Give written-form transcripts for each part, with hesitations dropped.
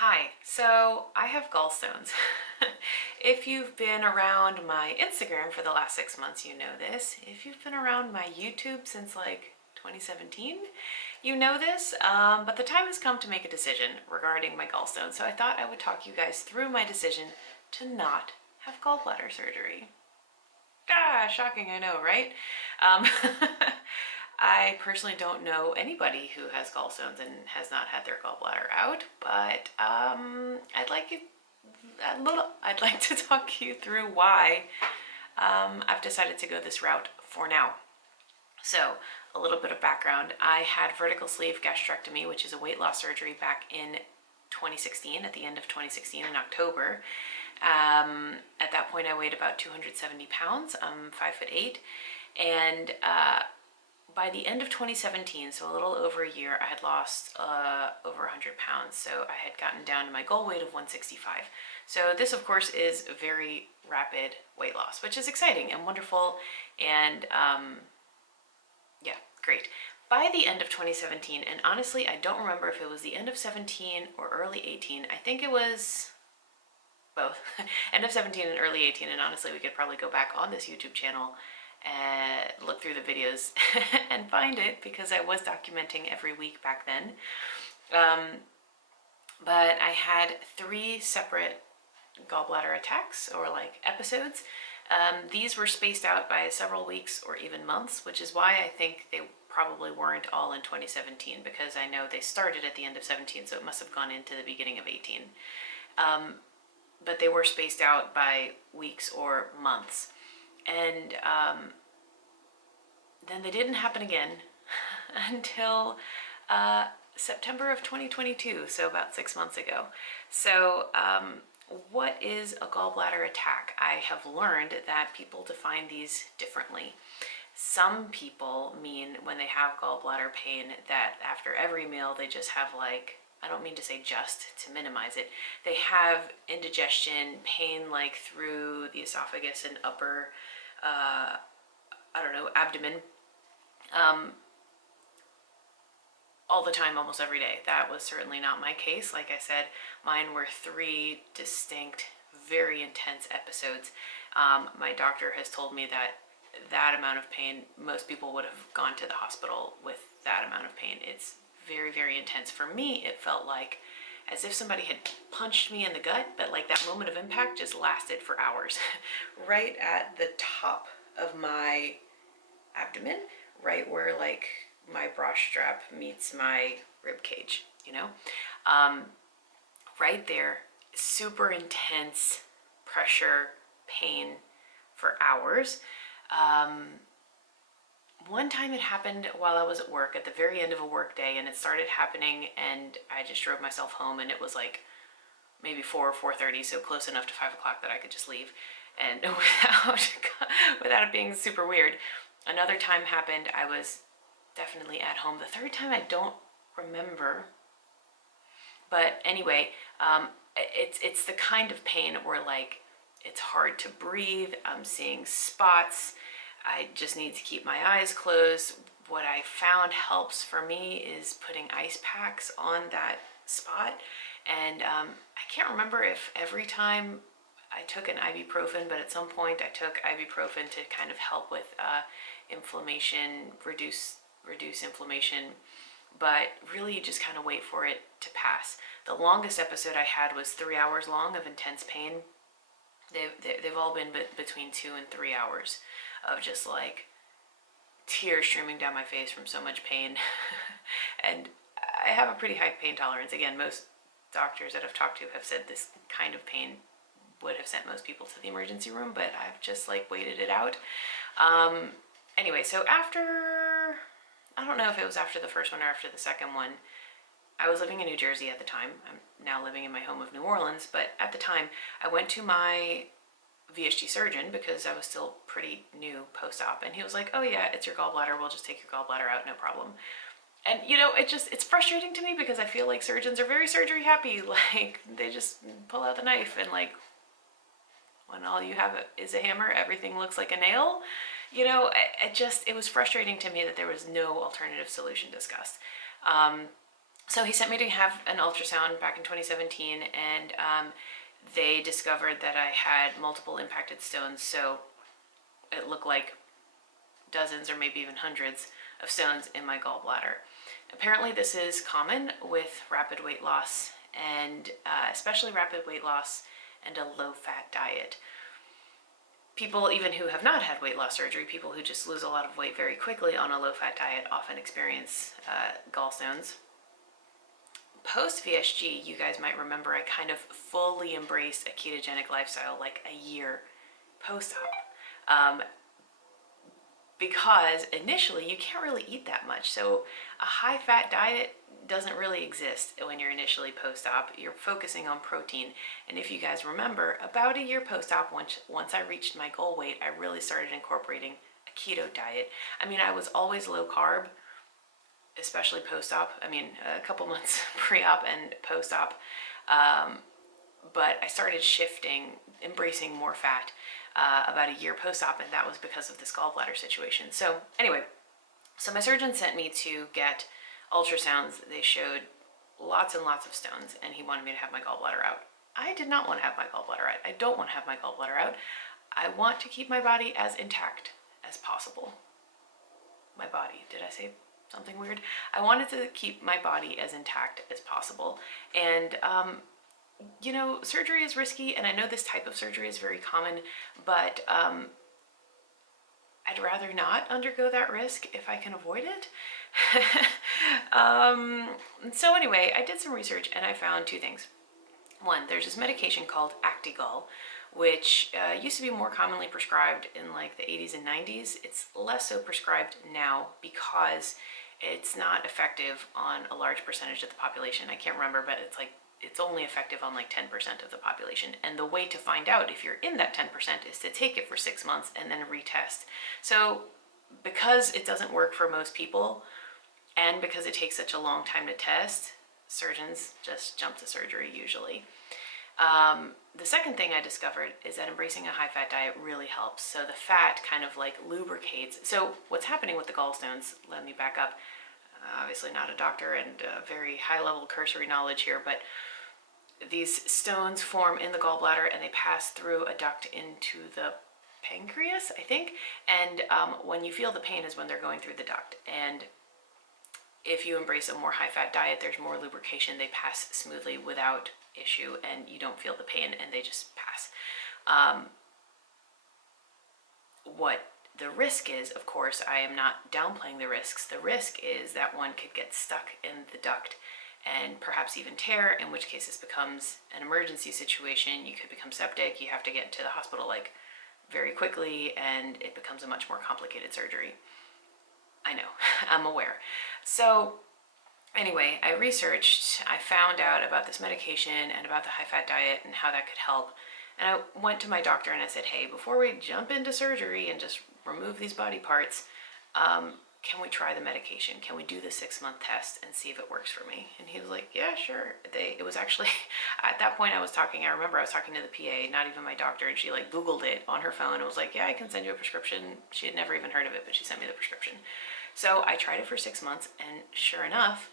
Hi, so I have gallstones. If you've been around my Instagram for the last 6 months, you know this. If you've been around my YouTube since like 2017, you know this, but the time has come to make a decision regarding my gallstones. So I thought I would talk you guys through my decision to not have gallbladder surgery. Ah, shocking, I know, right? Um, I personally don't know anybody who has gallstones and has not had their gallbladder out, but I'd like to talk you through why I've decided to go this route for now. So, a little bit of background. I had vertical sleeve gastrectomy, which is a weight loss surgery back in 2016, at the end of 2016 in October. At that point, I weighed about 270 pounds. I'm 5'8", and by the end of 2017, so a little over a year, I had lost over 100 pounds. So I had gotten down to my goal weight of 165. So this, of course, is very rapid weight loss, which is exciting and wonderful, and yeah, great. By the end of 2017, and honestly, I don't remember if it was the end of 17 or early 18. I think it was both. End of 17 and early 18, and honestly, we could probably go back on this YouTube channel and look through the videos and find it, because I was documenting every week back then. But I had 3 separate gallbladder attacks, or like episodes. These were spaced out by several weeks or even months, which is why I think they probably weren't all in 2017, because I know they started at the end of 17, so it must have gone into the beginning of 18. But they were spaced out by weeks or months. And then they didn't happen again until September of 2022, so about 6 months ago. So what is a gallbladder attack? I have learned that people define these differently. Some people mean when they have gallbladder pain that after every meal they just have, like, I don't mean to say just to minimize it, they have indigestion, pain like through the esophagus and upper, abdomen, all the time, almost every day. That was certainly not my case. Like I said, mine were 3 distinct, very intense episodes. My doctor has told me that that amount of pain, most people would have gone to the hospital with that amount of pain. It's very, very intense. For me, it felt like as if somebody had punched me in the gut, but like that moment of impact just lasted for hours. Right at the top of my abdomen, right where like my bra strap meets my rib cage, right there, super intense pressure, pain for hours. One time it happened while I was at work at the very end of a work day, and it started happening, and I just drove myself home, and it was like maybe 4 or 4:30, so close enough to 5 o'clock that I could just leave, and without it being super weird. Another time happened, I was definitely at home. The third time I don't remember, but anyway, it's the kind of pain where like it's hard to breathe. I'm seeing spots. I just need to keep my eyes closed. What I found helps for me is putting ice packs on that spot. And I can't remember if every time I took an ibuprofen, but at some point I took ibuprofen to kind of help with inflammation, reduce inflammation. But really, you just kind of wait for it to pass. The longest episode I had was 3 hours long of intense pain. They've all been between 2 and 3 hours of just like tears streaming down my face from so much pain. And I have a pretty high pain tolerance. Again, most doctors that I've talked to have said this kind of pain would have sent most people to the emergency room, but I've just like waited it out. Anyway, so after, I don't know if it was after the first one or after the second one, I was living in New Jersey at the time. I'm now living in my home of New Orleans, but at the time I went to my VSG surgeon because I was still pretty new post-op, and he was like, oh yeah, it's your gallbladder, we'll just take your gallbladder out, no problem. And it's frustrating to me because I feel like surgeons are very surgery happy. Like they just pull out the knife, and like when all you have is a hammer, everything looks like a nail. It was frustrating to me that there was no alternative solution discussed. So he sent me to have an ultrasound back in 2017, and they discovered that I had multiple impacted stones. So it looked like dozens or maybe even hundreds of stones in my gallbladder. Apparently this is common with rapid weight loss, and especially rapid weight loss and a low-fat diet. People even who have not had weight loss surgery, people who just lose a lot of weight very quickly on a low-fat diet, often experience gallstones. Post VSG, you guys might remember I kind of fully embraced a ketogenic lifestyle like a year post-op. Because initially you can't really eat that much. So a high-fat diet doesn't really exist when you're initially post-op. You're focusing on protein. And if you guys remember, about a year post-op, once I reached my goal weight, I really started incorporating a keto diet. I mean, I was always low carb, especially post-op. I mean, a couple months pre-op and post-op. But I started shifting, embracing more fat about a year post-op, and that was because of this gallbladder situation. So anyway, so my surgeon sent me to get ultrasounds. They showed lots and lots of stones, and he wanted me to have my gallbladder out. I did not want to have my gallbladder out. I don't want to have my gallbladder out. I want to keep my body as intact as possible. My body, did I say something weird? I wanted to keep my body as intact as possible. And you know, surgery is risky, and I know this type of surgery is very common, but I'd rather not undergo that risk if I can avoid it. So anyway, I did some research and I found two things. One, there's this medication called Gall, which used to be more commonly prescribed in like the 80s and 90s. It's less so prescribed now because it's not effective on a large percentage of the population. I can't remember, but it's only effective on like 10% of the population. And the way to find out if you're in that 10% is to take it for 6 months and then retest. So because it doesn't work for most people, and because it takes such a long time to test, surgeons just jump to surgery usually. The second thing I discovered is that embracing a high-fat diet really helps. So the fat kind of like lubricates. So what's happening with the gallstones, let me back up. Obviously not a doctor and very high-level cursory knowledge here, but these stones form in the gallbladder and they pass through a duct into the pancreas, I think. And when you feel the pain is when they're going through the duct. And if you embrace a more high-fat diet, there's more lubrication. They pass smoothly without issue, and you don't feel the pain, and they just pass. What the risk is, of course, I am not downplaying the risks. The risk is that one could get stuck in the duct and perhaps even tear, in which case this becomes an emergency situation. You could become septic. You have to get to the hospital like very quickly, and it becomes a much more complicated surgery. I know, I'm aware. So anyway, I researched, I found out about this medication and about the high-fat diet and how that could help. And I went to my doctor and I said, hey, before we jump into surgery and just remove these body parts, can we try the medication? Can we do the 6-month test and see if it works for me? And he was like, yeah, sure. It was actually, at that point I remember I was talking to the PA, not even my doctor, and she like Googled it on her phone and was like, yeah, I can send you a prescription. She had never even heard of it, but she sent me the prescription. So I tried it for 6 months, and sure enough,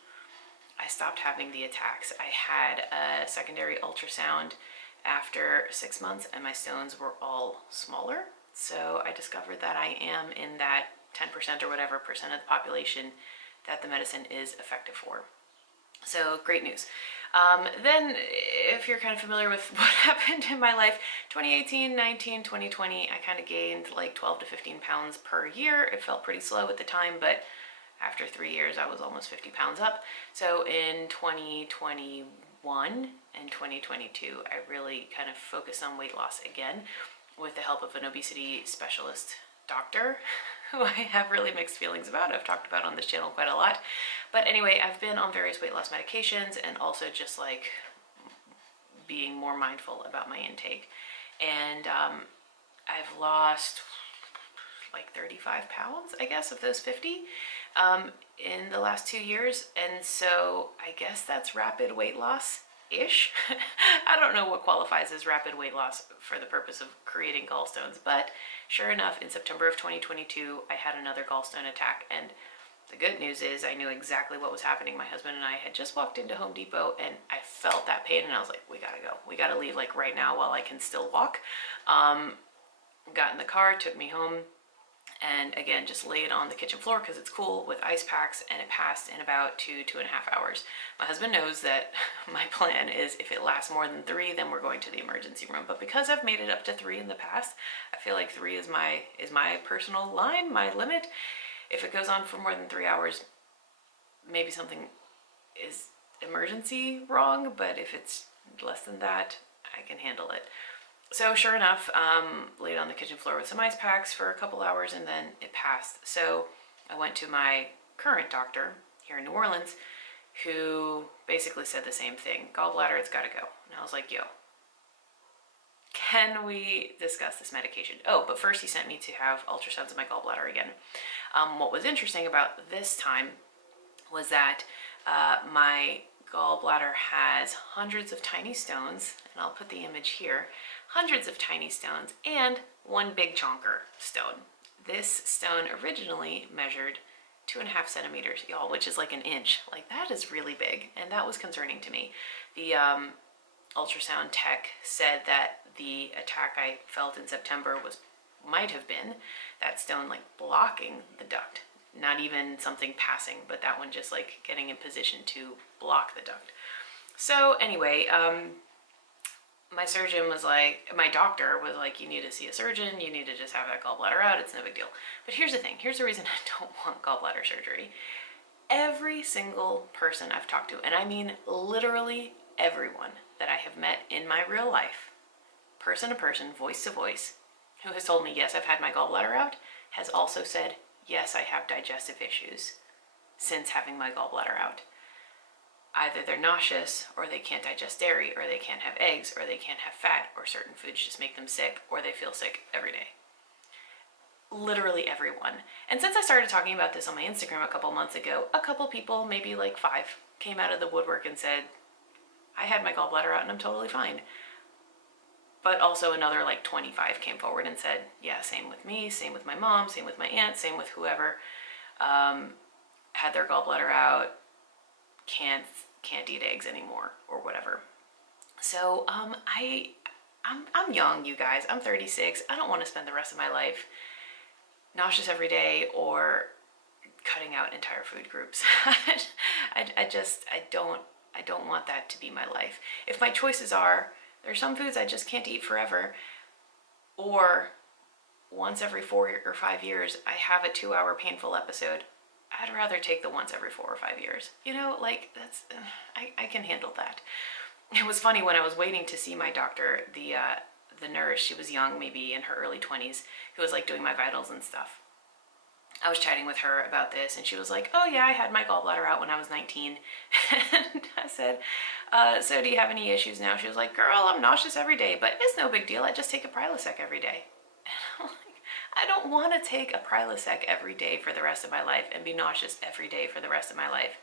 I stopped having the attacks. I had a secondary ultrasound after 6 months, and my stones were all smaller. So I discovered that I am in that 10% or whatever percent of the population that the medicine is effective for. So great news. Then if you're kind of familiar with what happened in my life, 2018, 19, 2020, I kind of gained like 12 to 15 pounds per year. It felt pretty slow at the time, but after 3 years, I was almost 50 pounds up. So in 2021 and 2022, I really kind of focused on weight loss again with the help of an obesity specialist doctor who I have really mixed feelings about. I've talked about on this channel quite a lot. But anyway, I've been on various weight loss medications and also just like being more mindful about my intake. And I've lost like 35 pounds, I guess, of those 50 in the last 2 years. And so I guess that's rapid weight loss-ish. I don't know what qualifies as rapid weight loss for the purpose of creating gallstones, but sure enough, in September of 2022, I had another gallstone attack, and the The good news is I knew exactly what was happening. My husband and I had just walked into Home Depot and I felt that pain and I was like, we gotta go. We gotta leave like right now while I can still walk. Got in the car, took me home, and again, just laid on the kitchen floor because it's cool with ice packs, and it passed in about 2.5 hours. My husband knows that my plan is if it lasts more than 3, then we're going to the emergency room. But because I've made it up to 3 in the past, I feel like 3 is my personal line, my limit. If it goes on for more than 3 hours, maybe something is emergency wrong, but if it's less than that, I can handle it. So sure enough, laid on the kitchen floor with some ice packs for a couple hours and then it passed. So I went to my current doctor here in New Orleans who basically said the same thing. Gallbladder, it's gotta go. And I was like, yo, can we discuss this medication? Oh, but first he sent me to have ultrasounds of my gallbladder again. What was interesting about this time was that my gallbladder has hundreds of tiny stones, and I'll put the image here, hundreds of tiny stones and one big chonker stone. This stone originally measured 2.5 centimeters, y'all, which is like an inch. Like that is really big, and that was concerning to me. The ultrasound tech said that the attack I felt in September might have been that stone like blocking the duct. Not even something passing, but that one just like getting in position to block the duct. So anyway, my surgeon was like, my doctor was like, you need to see a surgeon, you need to just have that gallbladder out, it's no big deal. But here's the thing, here's the reason I don't want gallbladder surgery. Every single person I've talked to, and I mean literally everyone that I have met in my real life, person to person, voice to voice, who has told me, yes, I've had my gallbladder out, has also said, yes, I have digestive issues since having my gallbladder out. Either they're nauseous, or they can't digest dairy, or they can't have eggs, or they can't have fat, or certain foods just make them sick, or they feel sick every day. Literally everyone. And since I started talking about this on my Instagram a couple months ago, a couple people, maybe like 5, came out of the woodwork and said, I had my gallbladder out and I'm totally fine. But also another like 25 came forward and said, yeah, same with me, same with my mom, same with my aunt, same with whoever had their gallbladder out, can't eat eggs anymore or whatever. So I'm young, you guys. I'm 36. I don't want to spend the rest of my life nauseous every day or cutting out entire food groups. I don't want that to be my life. If my choices are, there's some foods I just can't eat forever, or once every 4 or 5 years I have a 2-hour painful episode, I'd rather take the once every 4 or 5 years. You know, like that's, I can handle that. It was funny when I was waiting to see my doctor, the nurse, she was young, maybe in her early 20s, who was like doing my vitals and stuff. I was chatting with her about this and she was like, oh yeah, I had my gallbladder out when I was 19. And I said, so do you have any issues now? She was like, girl, I'm nauseous every day, but it's no big deal. I just take a Prilosec every day. And I'm like, I don't want to take a Prilosec every day for the rest of my life and be nauseous every day for the rest of my life.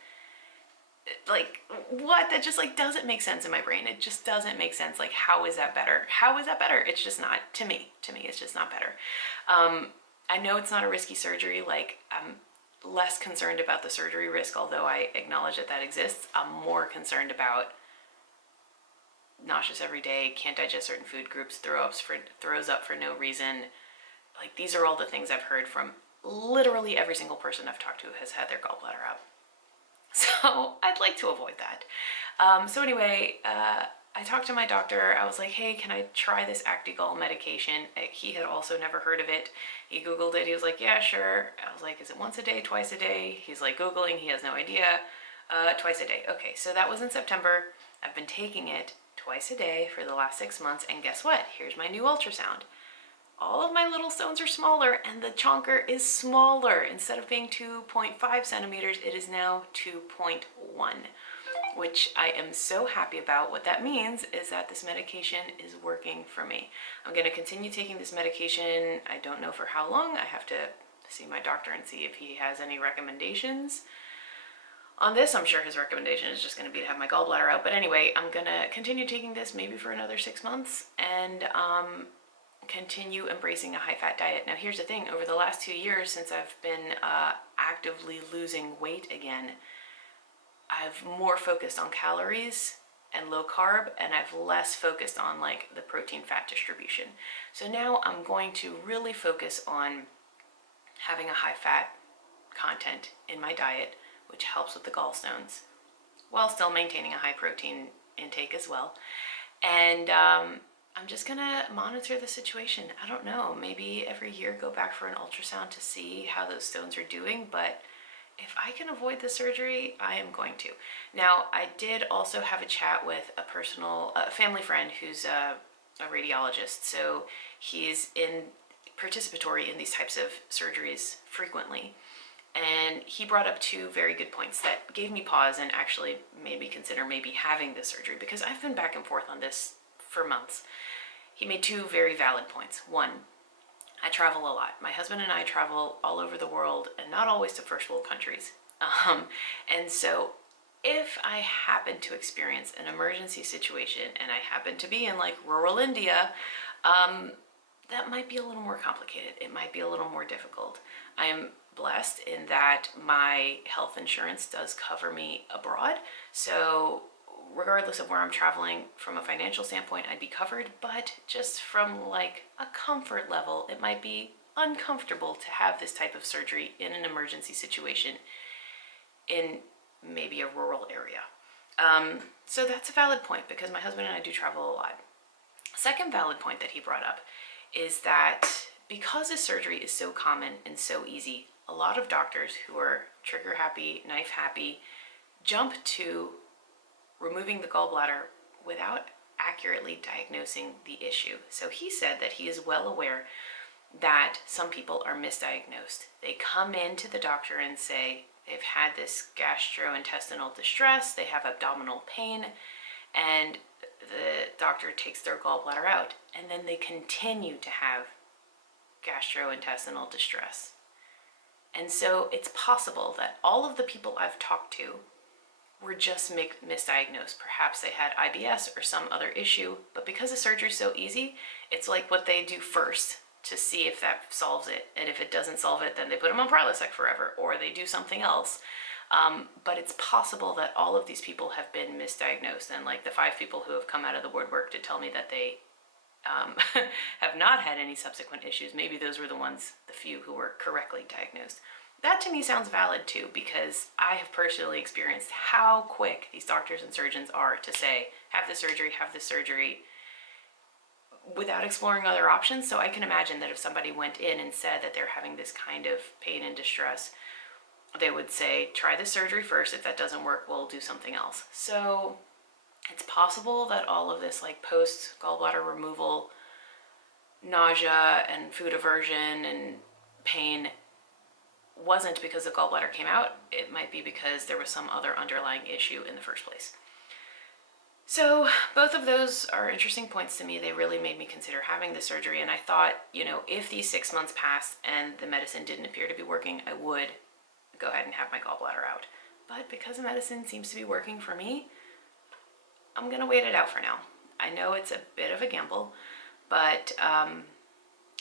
Like, what? That just like doesn't make sense in my brain. It just doesn't make sense. Like, how is that better? How is that better? It's just not, to me, it's just not better. I know it's not a risky surgery. Like, I'm less concerned about the surgery risk, although I acknowledge that that exists. I'm more concerned about nauseous every day, can't digest certain food groups, throws up for no reason. Like, these are all the things I've heard from literally every single person I've talked to who has had their gallbladder out. So I'd like to avoid that. So anyway, I talked to my doctor. I was like, hey, can I try this Actigall medication? He had also never heard of it. He Googled it. He was like, yeah, sure. I was like, is it once a day, twice a day? He's like Googling. He has no idea. Twice a day. Okay, so that was in September. I've been taking it twice a day for the last 6 months. And guess what? Here's my new ultrasound. All of my little stones are smaller and the chonker is smaller. Instead of being 2.5 centimeters, it is now 2.1, which I am so happy about. What that means is that this medication is working for me. I'm going to continue taking this medication. I don't know for how long. I have to see my doctor and see if he has any recommendations on this. I'm sure his recommendation is just going to be to have my gallbladder out. But anyway, I'm going to continue taking this maybe for another 6 months. And continue embracing a high-fat diet. Now here's the thing, over the last 2 years since I've been actively losing weight again, I've more focused on calories and low carb, and I've less focused on like the protein fat distribution. So now I'm going to really focus on having a high fat content in my diet, which helps with the gallstones, while still maintaining a high protein intake as well. And I'm just gonna monitor the situation. I don't know, maybe every year go back for an ultrasound to see how those stones are doing, but if I can avoid the surgery, I am going to. Now, I did also have a chat with a family friend who's a radiologist, so he's participatory in these types of surgeries frequently. And he brought up two very good points that gave me pause and actually made me consider maybe having this surgery, because I've been back and forth on this for months. He made two very valid points. One, I travel a lot. My husband and I travel all over the world, and not always to first world countries. And so if I happen to experience an emergency situation and I happen to be in like rural India, that might be a little more complicated. It might be a little more difficult. I am blessed in that my health insurance does cover me abroad. So regardless of where I'm traveling, from a financial standpoint, I'd be covered, but just from like a comfort level, it might be uncomfortable to have this type of surgery in an emergency situation in maybe a rural area. So that's a valid point, because my husband and I do travel a lot. Second valid point that he brought up is that because this surgery is so common and so easy, a lot of doctors who are trigger happy, knife happy, jump to removing the gallbladder without accurately diagnosing the issue. So he said that he is well aware that some people are misdiagnosed. They come into the doctor and say they've had this gastrointestinal distress, they have abdominal pain, and the doctor takes their gallbladder out, and then they continue to have gastrointestinal distress. And so it's possible that all of the people I've talked to were just misdiagnosed. Perhaps they had IBS or some other issue, but because the surgery is so easy, it's like what they do first to see if that solves it. And if it doesn't solve it, then they put them on Prilosec forever, or they do something else. But it's possible that all of these people have been misdiagnosed, and like the 5 people who have come out of the woodwork to tell me that they have not had any subsequent issues, maybe those were the few who were correctly diagnosed. That to me sounds valid too, because I have personally experienced how quick these doctors and surgeons are to say, have the surgery, without exploring other options. So I can imagine that if somebody went in and said that they're having this kind of pain and distress, they would say, try the surgery first. If that doesn't work, we'll do something else. So it's possible that all of this like post gallbladder removal nausea and food aversion and pain wasn't because the gallbladder came out. It might be because there was some other underlying issue in the first place. So both of those are interesting points to me. They really made me consider having the surgery, and I thought, you know, if these 6 months passed and the medicine didn't appear to be working, I would go ahead and have my gallbladder out. But because the medicine seems to be working for me, I'm gonna wait it out for now. I know it's a bit of a gamble, but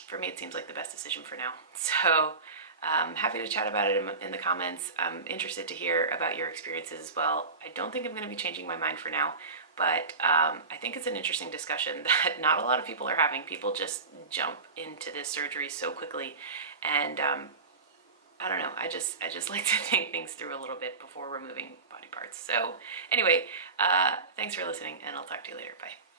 for me it seems like the best decision for now. So I'm happy to chat about it in the comments. I'm interested to hear about your experiences as well. I don't think I'm going to be changing my mind for now, but I think it's an interesting discussion that not a lot of people are having. People just jump into this surgery so quickly, and I don't know, I just like to think things through a little bit before removing body parts. So anyway, thanks for listening, and I'll talk to you later. Bye.